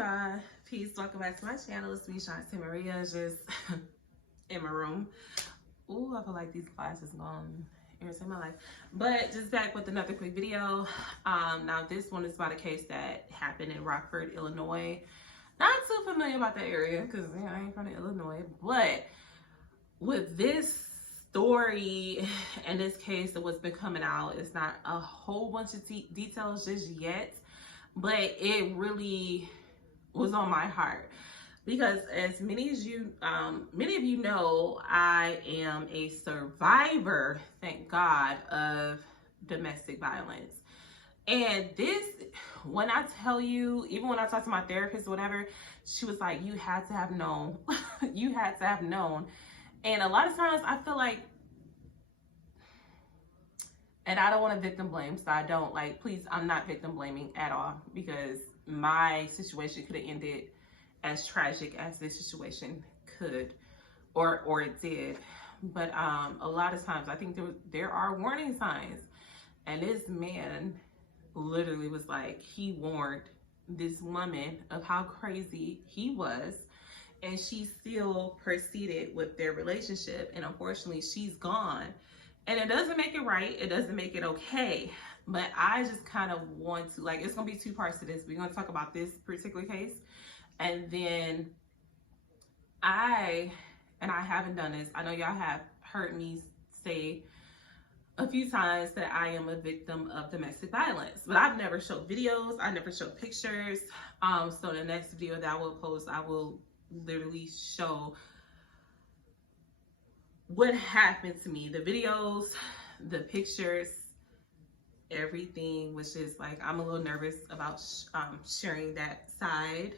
y'all, peace, welcome back to my channel. It's me, Shantae Maria, just in my room. Ooh, I feel like these glasses gonna irritate my life, but just back with another quick video. Now this one is about a case that happened in Rockford, Illinois. Not too familiar about that area because I ain't from Illinois, but with this story and this case of what's been coming out, it's not a whole bunch of details just yet, but it really was on my heart because as many of you know, I am a survivor, thank God, of domestic violence. And this, when I tell you, even when I talk to my therapist or whatever, she was like, you had to have known. You had to have known. And a lot of times I feel like, and I don't want to victim blame, so I don't, like, please, I'm not victim blaming at all, because my situation could have ended as tragic as this situation could, or it did. But a lot of times I think there are warning signs, and this man literally was like, he warned this woman of how crazy he was, and she still proceeded with their relationship, and unfortunately she's gone. And it doesn't make it right, it doesn't make it okay, but I just kind of want to, like, it's gonna be two parts to this. We're gonna talk about this particular case, and then I haven't done this, I know y'all have heard me say a few times that I am a victim of domestic violence, but I've never showed videos, I never showed pictures. So the next video that I will post, I will literally show what happened to me, the videos, the pictures, everything, which is like, I'm a little nervous about sharing that side,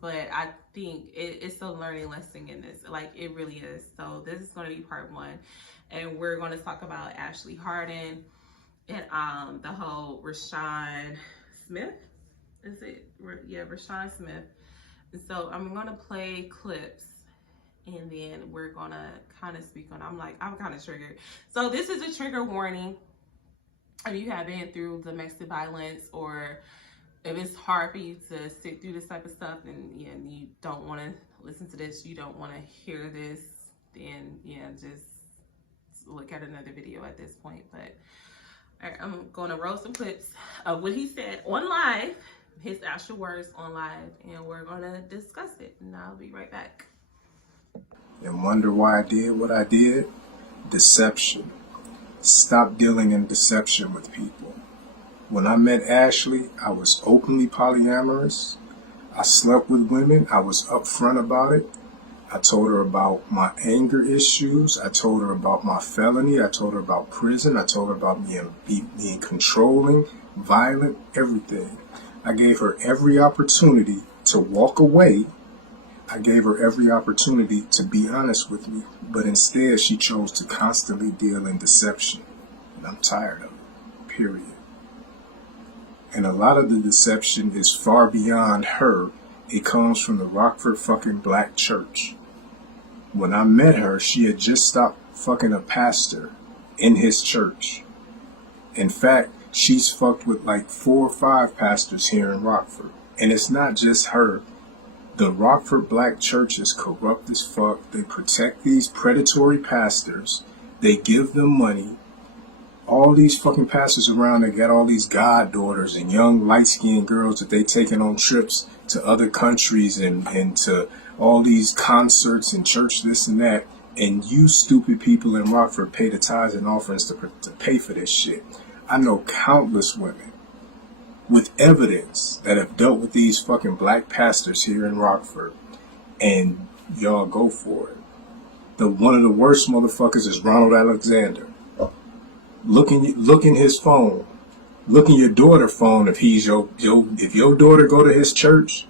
but I think it's a learning lesson in this, like it really is. So this is going to be part one, and we're going to talk about Ashley Hardin and the whole Rashawn Smith, is it? Yeah, Rashawn Smith. And so I'm going to play clips, and then we're gonna kind of speak on, I'm kind of triggered. So this is a trigger warning. If you have been through domestic violence, or if it's hard for you to sit through this type of stuff, and yeah, you don't want to listen to this, you don't want to hear this, then yeah, just look at another video at this point. But all right, I'm going to roll some clips of what he said on live, his actual words on live, and we're going to discuss it, and I'll be right back. And wonder why I did what I did? Deception. Stop dealing in deception with people. When I met Ashley, I was openly polyamorous. I slept with women. I was upfront about it. I told her about my anger issues. I told her about my felony. I told her about prison. I told her about being controlling, violent, everything. I gave her every opportunity to walk away. I gave her every opportunity to be honest with me, but instead she chose to constantly deal in deception. And I'm tired of it, period. And a lot of the deception is far beyond her. It comes from the Rockford fucking Black Church. When I met her, she had just stopped fucking a pastor in his church. In fact, she's fucked with like 4 or 5 pastors here in Rockford. And it's not just her. The Rockford Black Church is corrupt as fuck. They protect these predatory pastors. They give them money. All these fucking pastors around, they got all these goddaughters and young light-skinned girls that they taking on trips to other countries and to all these concerts and church this and that. And you stupid people in Rockford pay the tithes and offerings to pay for this shit. I know countless women with evidence that have dealt with these fucking black pastors here in Rockford, and y'all go for it. One of the worst motherfuckers is Ronald Alexander. Look in his phone. Look in your daughter's phone if he's if your daughter go to his church.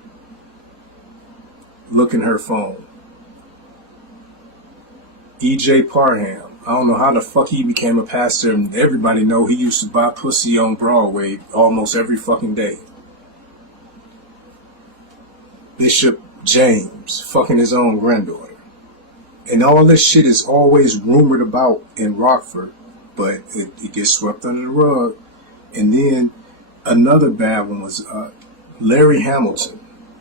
Look in her phone. E.J. Parham. I don't know how the fuck he became a pastor, and everybody know he used to buy pussy on Broadway almost every fucking day. Bishop James fucking his own granddaughter. And all this shit is always rumored about in Rockford, but it gets swept under the rug. And then another bad one was Larry Hamilton.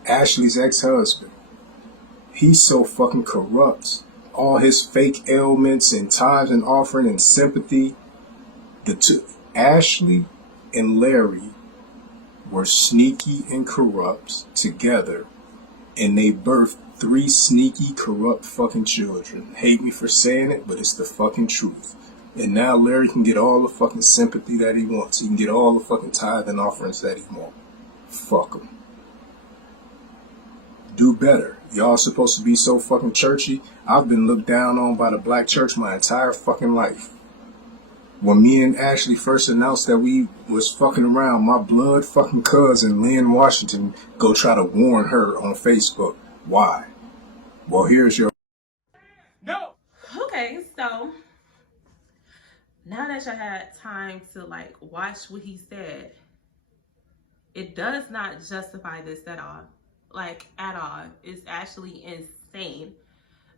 Ashley's ex-husband. He's so fucking corrupt. All his fake ailments and tithes and offering and sympathy. The two, Ashley and Larry, were sneaky and corrupt together, and they birthed 3 sneaky, corrupt fucking children. Hate me for saying it, but it's the fucking truth. And now Larry can get all the fucking sympathy that he wants. He can get all the fucking tithe and offerings that he wants. Fuck him. Do better. Y'all supposed to be so fucking churchy. I've been looked down on by the black church my entire fucking life. When me and Ashley first announced that we was fucking around, my blood fucking cousin Lynn Washington go try to warn her on Facebook. Why? Well, here's your... No. Okay, so now that y'all had time to like watch what he said, it does not justify this at all. Like at all. It's actually insane.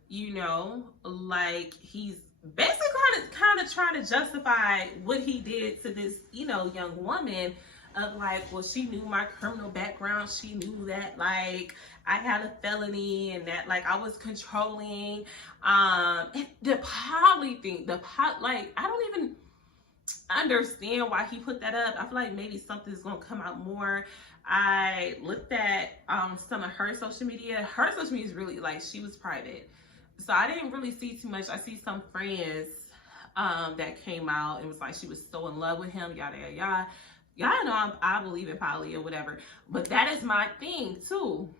You know, like he's basically kind of trying to justify what he did to this, you know, young woman of like, well, she knew my criminal background. She knew that like I had a felony and that like I was controlling. And the poly thing, like I don't even understand why he put that up. I feel like maybe something's gonna come out more. I looked at some of her social media. Her social media is really like, she was private. So I didn't really see too much. I see some friends that came out and was like, she was so in love with him, yada, yada, yada. Y'all know I believe in poly or whatever. But that is my thing too.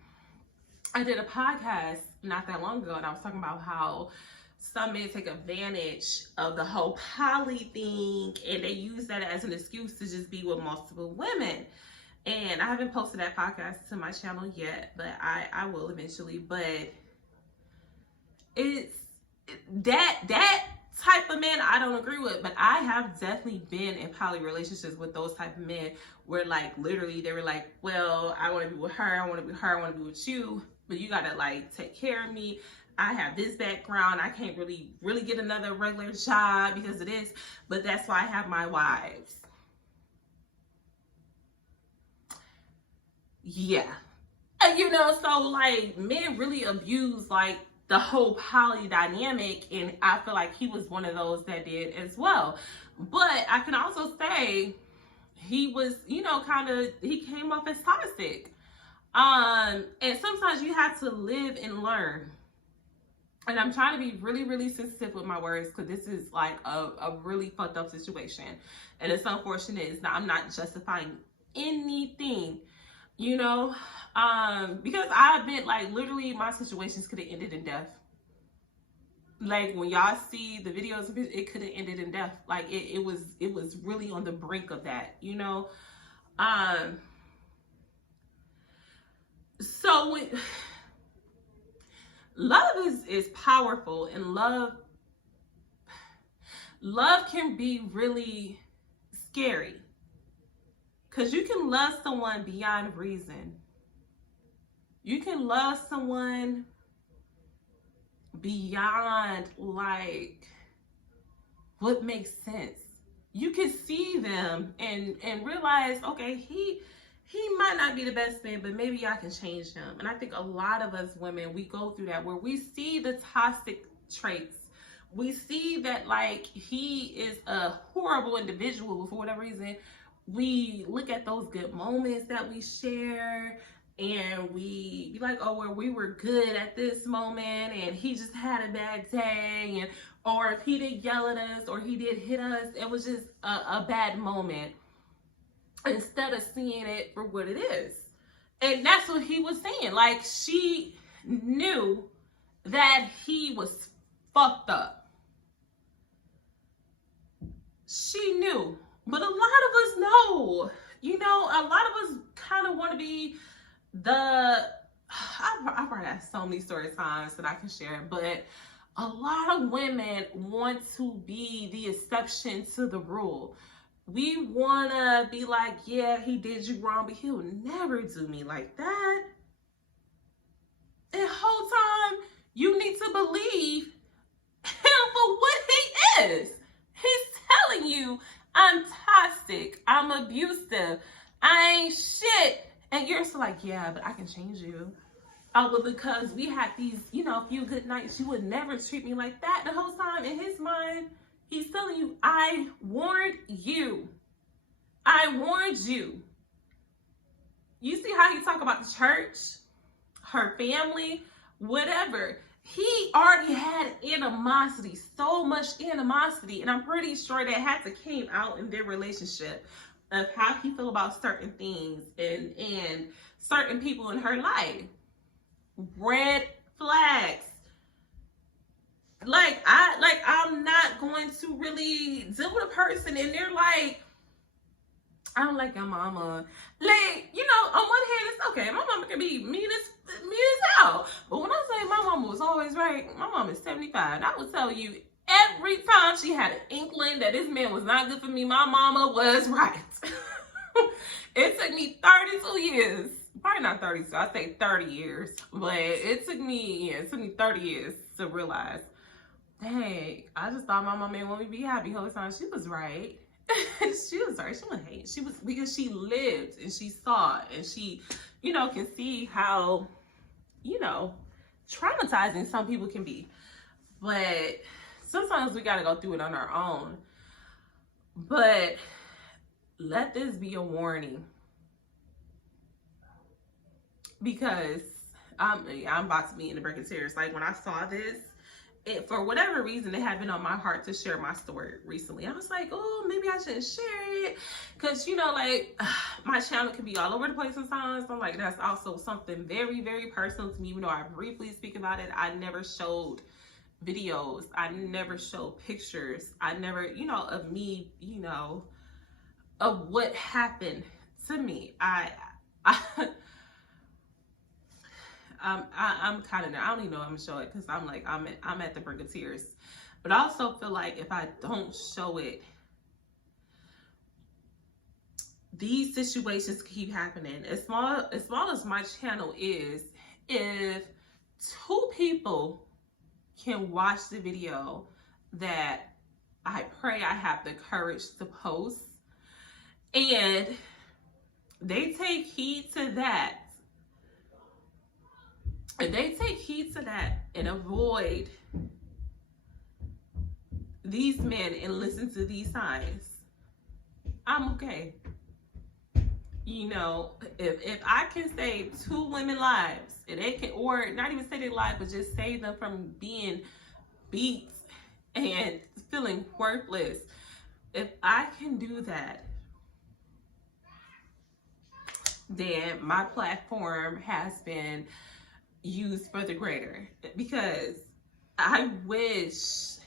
I did a podcast not that long ago and I was talking about how some men take advantage of the whole poly thing and they use that as an excuse to just be with multiple women. And I haven't posted that podcast to my channel yet, but I will eventually. But it's that type of men I don't agree with. But I have definitely been in poly relationships with those type of men where like literally they were like, well, I want to be with her, I want to be with her, I want to be with you, but you gotta like take care of me. I have this background. I can't really get another regular job because of this, but that's why I have my wives. Yeah. You know, so like men really abuse like the whole poly dynamic, and I feel like he was one of those that did as well. But I can also say he was, you know, he came off as toxic. And sometimes you have to live and learn. And I'm trying to be really, really sensitive with my words because this is like a really fucked up situation. And it's unfortunate. I'm not justifying anything, you know, because I've been like, literally my situations could have ended in death. Like when y'all see the videos, it could have ended in death. Like it was really on the brink of that, you know? So when love is powerful, and love can be really scary because you can love someone beyond reason. You can love someone beyond like what makes sense. You can see them and realize, okay, he might not be the best man, but maybe I can change him. And I think a lot of us women, we go through that where we see the toxic traits. We see that like he is a horrible individual, but for whatever reason, we look at those good moments that we share and we be like, oh, well, we were good at this moment and he just had a bad day. And or if he did yell at us or he did hit us, it was just a bad moment, instead of seeing it for what it is. And that's what he was saying. Like, she knew that he was fucked up. She knew. But a lot of us know. You know, a lot of us kind of want to be I probably have so many story times that I can share, but a lot of women want to be the exception to the rule. We want to be like, yeah, he did you wrong, but he'll never do me like that. The whole time, you need to believe him for what he is. He's telling you, I'm toxic, I'm abusive, I ain't shit, And you're still like, yeah, but I can change you. Oh, but because we had these, you know, few good nights, you would never treat me like that. The whole time in his mind, he's telling you, I warned you. I warned you. You see how he talk about the church, her family, whatever. He already had animosity, so much animosity. And I'm pretty sure that had to came out in their relationship of how he feel about certain things and certain people in her life. Red flags. I'm not going to really deal with a person and they're like, I don't like your mama. Like, you know, on one hand, it's okay. My mama can be mean as hell. But when I say my mama was always right, my mama is 75. And I will tell you, every time she had an inkling that this man was not good for me, my mama was right. It took me 32 years. Probably not 30, so I say 30 years. But it took me 30 years to realize, dang, I just thought my mama made me be happy the whole time. She was right. She was right. She wasn't hate. She was, because she lived and she saw and she, you know, can see how, you know, traumatizing some people can be. But sometimes we got to go through it on our own. But let this be a warning. Because I'm about to be in the brink of tears. Like, when I saw this, for whatever reason, it had been on my heart to share my story recently. I was like, oh, maybe I shouldn't share it. Because, you know, like, my channel can be all over the place sometimes. I'm like, that's also something very, very personal to me. Even though I briefly speak about it, I never showed videos. I never showed pictures. I never, you know, of me, you know, of what happened to me. I'm kind of, I don't even know if I'm gonna show it because I'm like, I'm at the brink of tears. But I also feel like if I don't show it, these situations keep happening. As small as my channel is, if 2 people can watch the video that I pray I have the courage to post, and they take heed to that, if they take heed to that and avoid these men and listen to these signs, I'm okay. You know, if I can save 2 women lives, and they can, or not even save their lives, but just save them from being beat and feeling worthless, if I can do that, then my platform has been used for the greater. Because I wish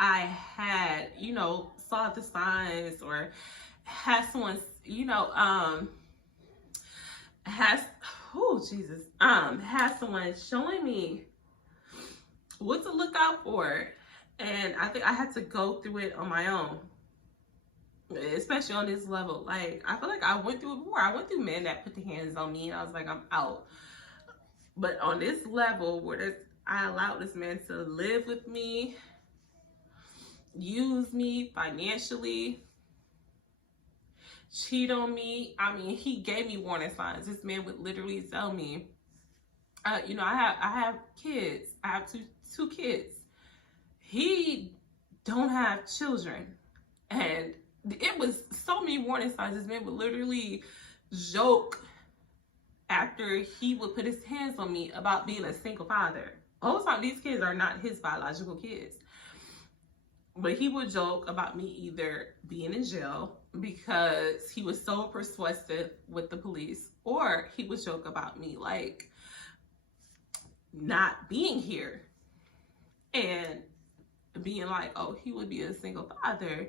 I had, you know, saw the signs or had someone, you know, has someone showing me what to look out for. And I think I had to go through it on my own, especially on this level. Like, I feel like I went through it before. I went through men that put their hands on me and I was like, I'm out. But on this level where I allowed this man to live with me, use me financially, cheat on me. I mean, he gave me warning signs. This man would literally tell me, you know, I have kids. I have two kids. He don't have children. And it was so many warning signs. This man would literally joke after he would put his hands on me about being a single father. All the time, these kids are not his biological kids. But he would joke about me either being in jail because he was so persuasive with the police, or he would joke about me like not being here and being like, oh, he would be a single father.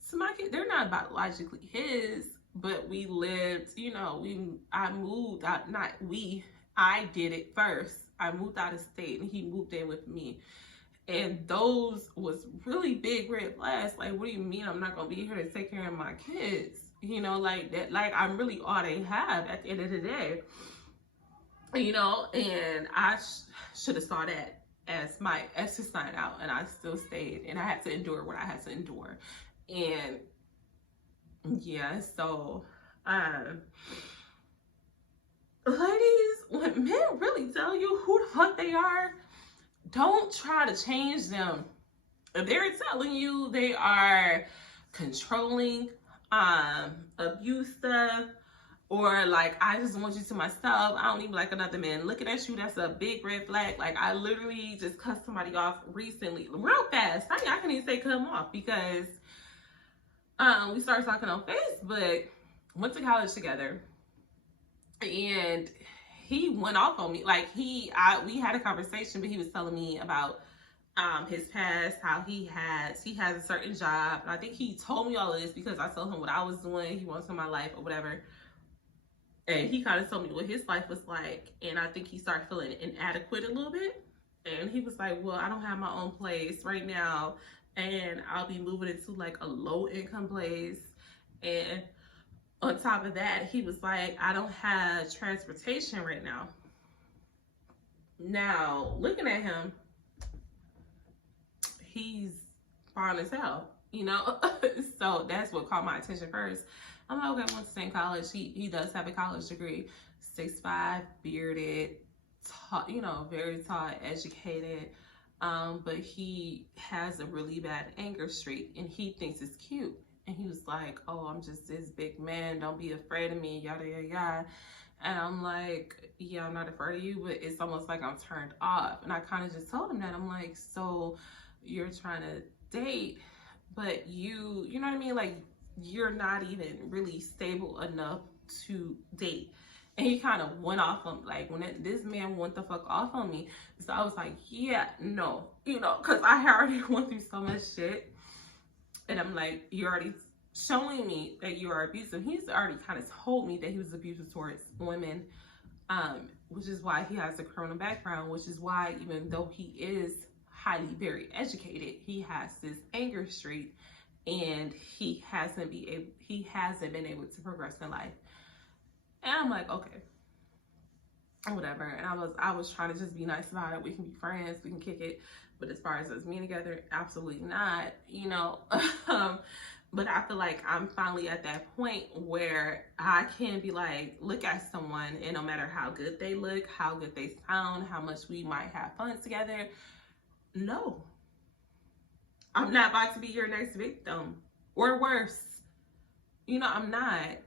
So my kids, they're not biologically his, but we lived, you know, I moved out, I did it first. I moved out of state and he moved in with me. And those was really big red flags. Like, what do you mean I'm not gonna be here to take care of my kids? You know, like that, like I'm really all they have at the end of the day. You know, and I should have saw that as my exit sign out, and I still stayed, and I had to endure what I had to endure. And yeah, so ladies, when men really tell you who the fuck they are, don't try to change them. If they're telling you they are controlling, abusive, or like, I just want you to myself, I don't even like another man looking at you, that's a big red flag. Like, I literally just cut somebody off recently, real fast. I can't even say cut him off, because we started talking on Facebook, went to college together, and he went off on me. Like, we had a conversation, but he was telling me about his past, how he has a certain job. And I think he told me all of this because I told him what I was doing. He wants in my life or whatever. And he kind of told me what his life was like. And I think he started feeling inadequate a little bit. And he was like, well, I don't have my own place right now, and I'll be moving into like a low income place. And on top of that, he was like, I don't have transportation right now. Now, looking at him, he's fine as hell, you know? So that's what caught my attention first. I'm like, okay, I went to the same college. He does have a college degree, 6'5", bearded, tall, you know, very tall, educated. But he has a really bad anger streak, and he thinks it's cute. And he was like, oh, I'm just this big man, don't be afraid of me, yada, yada, yada. And I'm like, yeah, I'm not afraid of you, but it's almost like I'm turned off. And I kind of just told him that. I'm like, so you're trying to date, but you know what I mean? Like, you're not even really stable enough to date. And he kind of went off on, like, when this man went the fuck off on me. So I was like, yeah, no, you know, because I already went through so much shit. And I'm like, you're already showing me that you are abusive. He's already kind of told me that he was abusive towards women, which is why he has a criminal background, which is why, even though he is highly very educated, he has this anger streak, and he hasn't been able to progress in life. And I'm like, okay, whatever. And I was trying to just be nice about it. We can be friends, we can kick it. But as far as us being together, absolutely not, you know. But I feel like I'm finally at that point where I can be like, look at someone, and no matter how good they look, how good they sound, how much we might have fun together, no, I'm not about to be your next victim, or worse. You know, I'm not.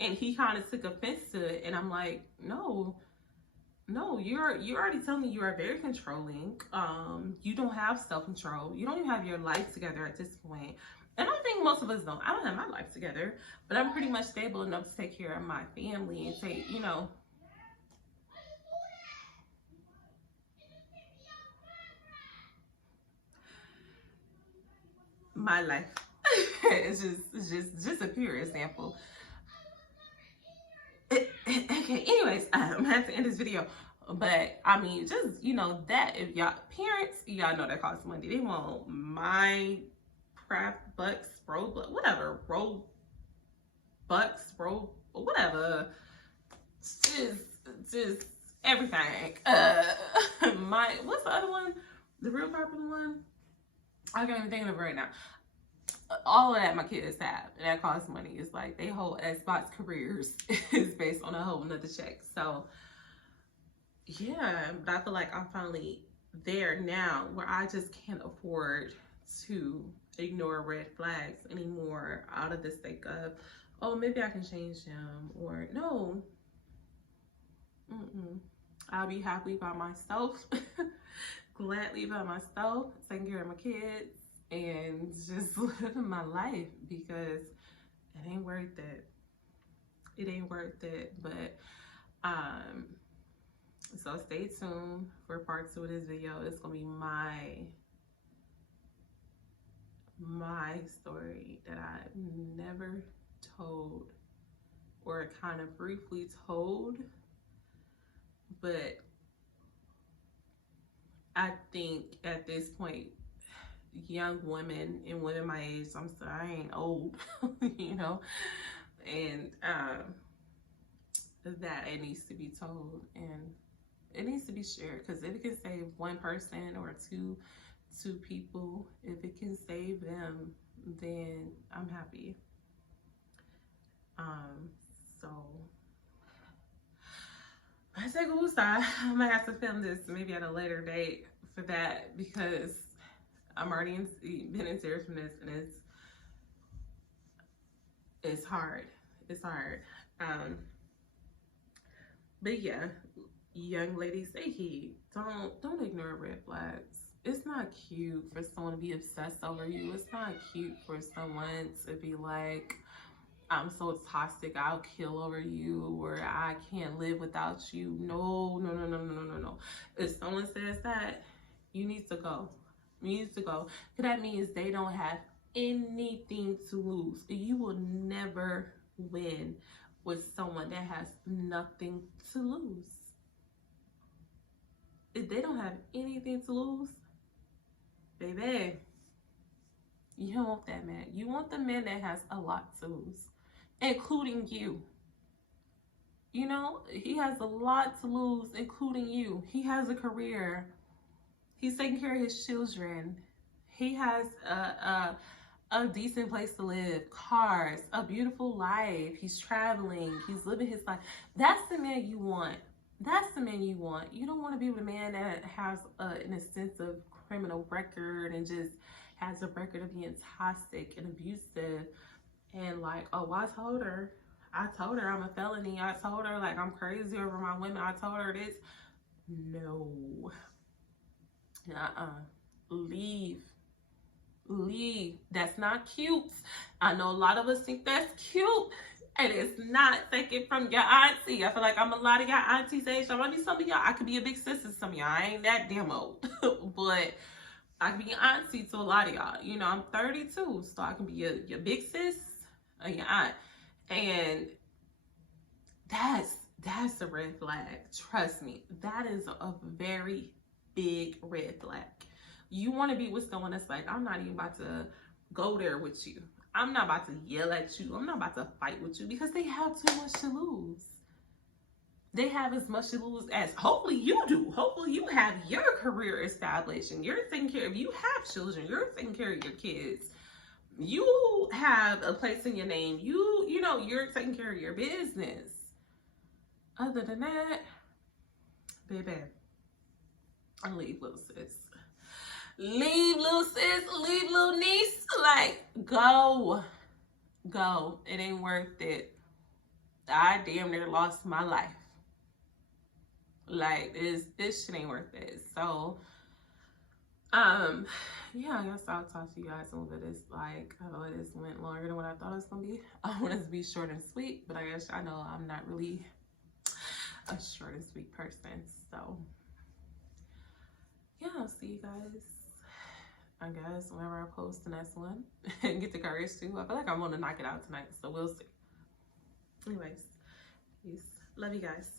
And he kind of took offense to it, and I'm like, no, you're already telling me you are very controlling. You don't have self-control. You don't even have your life together at this point. And I think most of us don't. I don't have my life together, but I'm pretty much stable enough to take care of my family and take, you know, my life. It's just a pure example. Okay, anyways, I'm gonna have to end this video. But I mean, just, you know, that if y'all parents, y'all know that costs money. They want Minecraft bucks, whatever, whatever. Just everything. What's the other one? The real popular one? I can't even think of it right now. All of that my kids have, and that costs money. It's like they whole Xbox careers is based on a whole nother check. So yeah, but I feel like I'm finally there now where I just can't afford to ignore red flags anymore out of the sake of, oh, maybe I can change him, or no, I'll be happy by myself, gladly by myself, taking care of my kids, and just living my life, because it ain't worth it. It ain't worth it. But so stay tuned for part 2 of this video. It's gonna be my story that I never told, or kind of briefly told. But I think at this point, young women and women my age, I ain't old, you know, and that it needs to be told, and it needs to be shared, because if it can save one person or two people, if it can save them, then I'm happy. So I said, I might have to film this maybe at a later date for that because I'm already been in tears from this, and it's hard. It's hard. But yeah, young ladies, say heed. Don't ignore red flags. It's not cute for someone to be obsessed over you. It's not cute for someone to be like, I'm so toxic, I'll kill over you, or I can't live without you. No, no, no, no, no, no, no, no. If someone says that, you need to go. You need to go. Because that means they don't have anything to lose. You will never win with someone that has nothing to lose. If they don't have anything to lose, baby, you don't want that man. You want the man that has a lot to lose, including you. You know, he has a lot to lose, including you. He has a career. He's taking care of his children. He has a decent place to live, cars, a beautiful life. He's traveling. He's living his life. That's the man you want. That's the man you want. You don't want to be with a man that has an extensive criminal record and just has a record of being toxic and abusive and like, oh, I told her I'm a felony. I told her like I'm crazy over my women. I told her this. No. Leave. That's not cute. I know a lot of us think that's cute. And it's not. Take it from your auntie. I feel like I'm a lot of y'all aunties age. I want to be some of y'all. I could be a big sis to some of y'all. I ain't that damn old. But I can be an auntie to a lot of y'all. You know, I'm 32. So I can be your big sis or your aunt. And that's a red flag. Trust me. That is a very big red flag. You want to be with someone that's like, I'm not even about to go there with you. I'm not about to yell at you. I'm not about to fight with you because they have too much to lose. They have as much to lose as hopefully you do. Hopefully you have your career established and you're taking care of, you have children, you're taking care of your kids. You have a place in your name. You know, you're taking care of your business. Other than that, baby, I leave little sis. Leave little sis, leave little niece. Like, go. It ain't worth it. I damn near lost my life. Like, this shit ain't worth it. So, yeah, I guess I'll talk to you guys a little bit. It's like, oh, this went longer than what I thought it was gonna be. I want it to be short and sweet, but I guess I know I'm not really a short and sweet person. So, yeah, I'll see you guys, I guess, whenever I post the next one and get the courage to. I feel like I'm gonna knock it out tonight, so we'll see. Anyways, peace. Love you guys.